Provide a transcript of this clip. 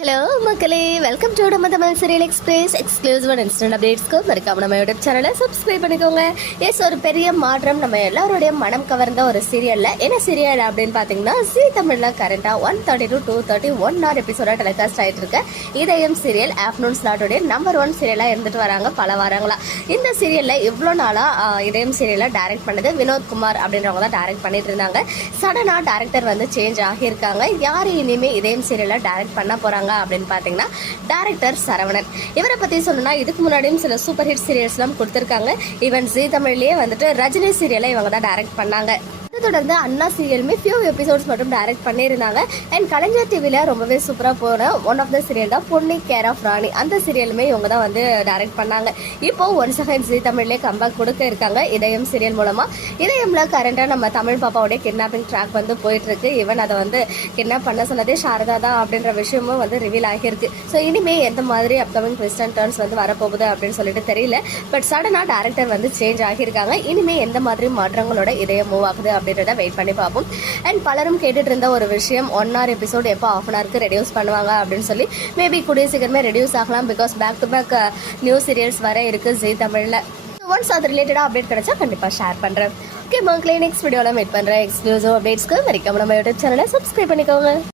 Hello மக்களே. Welcome to நம்ம Tamil serial express exclusive instant அப்டேட்ஸ்க்கு மறக்காம நம்ம யூடியூப் சேனலை சப்ஸ்கிரைப் பண்ணிக்கோங்க. எஸ் ஒரு பெரிய மாற்றம். நம்ம எல்லாருடைய மனம் கவர்ந்த ஒரு சீரியலில் என்ன சீரியல் அப்படின்னு பார்த்தீங்கன்னா ஜி தமிழில் கரண்டா one thirty to two thirty one hour episode telecast ஆகிட்டு இருக்கு இதயம் சீரியல் ஆஃப்டர்நூன் ஸ்லாட்டோடைய நம்பர் ஒன் சீரியலாக இருந்துட்டு வராங்க பல வாரங்களா. இந்த சீரியலில் இவ்வளோ நாளாக இதயம் சீரியலை டைரக்ட் பண்ணது வினோத் குமார் அப்படின்றவங்க தான் டைரக்ட் பண்ணிட்டு இருந்தாங்க. சடனா டேரக்டர் வந்து சேஞ்ச் ஆகியிருக்காங்க. யார் இனிமே இதயம் சீரியலை டைரக்ட் பண்ண போகிறாங்க போறாங்க அப்படின்னு பார்த்தீங்கன்னா டேரக்டர் சரவணன். இவரை பத்தி சொல்லணும்னா இதுக்கு முன்னாடியும் சில சூப்பர் ஹிட் சீரியல்ஸ்லாம் கொடுத்துருக்காங்க. ஈவன் ஜி தமிழ்லயே வந்துட்டு ரஜினி சீரியலை இவங்க தான் டைரக்ட் பண்ணாங்க. தொடர்ந்து அண்ணா சீரியலுமே ஃபியூ எபிசோட்ஸ் மட்டும் டைரக்ட் பண்ணியிருந்தாங்க. அண்ட் கலைஞர் டிவியில் ரொம்பவே சூப்பராக போன ஒன் ஆஃப் த சீரியல் தான் பொன்னி கேர் ஆஃப் ராணி அந்த சீரியலுமே இவங்க தான் வந்து டைரக்ட் பண்ணாங்க. இப்போ ஒன் செகண்ட் ஜி தமிழ்லேயே கம்பேக் கொடுக்க இருக்காங்க இதயம் சீரியல் மூலமாக இதயம்ல கரண்டாக நம்ம தமிழ் பாப்பாவுடைய கிட்னாப்பிங் ட்ராக் வந்து போயிட்டு இருக்கு ஈவன் அதை வந்து கிட்னாப் பண்ண சொன்னதே சாரதா தான் அப்படின்ற விஷயமும் வந்து ரிவீல் ஆகியிருக்கு. ஸோ இனிமே எந்த மாதிரி அப்கமிங் ட்விஸ்ட் அண்ட் டர்ன்ஸ் வந்து வரப்போகுது அப்படின்னு சொல்லிட்டு தெரியல. பட் சடனாக டேரக்டர் வந்து சேஞ்ச் ஆகியிருக்காங்க. இனிமே எந்த மாதிரி மாற்றங்களோட இதயம் மூவ் ஆகுது அப்படின்றத வெயிட் பண்ணி பார்ப்போம். அண்ட் பலரும் கேட்டுட்டு இருந்த ஒரு விஷயம் ஒன் ஹவர் எபிசோட் எப்போ ஆஃப் அன் ஹவருக்கு ரெடியூஸ் பண்ணுவாங்க அப்படின்னு சொல்லி மேபி கூடிய சீக்கிரமே ரெடியூஸ் ஆகலாம் because back to back new serials வர இருக்கு ஜி தமிழில் ஒன்ஸ் அது ரிலேட்டடாக அப்டேட் கிடைச்சா கண்டிப்பாக ஷேர் பண்ணுறேன் ஓகே மக்களே நெக்ஸ்ட் வீடியோவில் மீட் பண்ணுறேன் எக்ஸ்க்ளூசிவ் அப்டேட்ஸ்க்கு வரைக்கும் நம்ம யூடியூப் சேனலை சப்ஸ்கிரைப் பண்ணிக்கோங்க.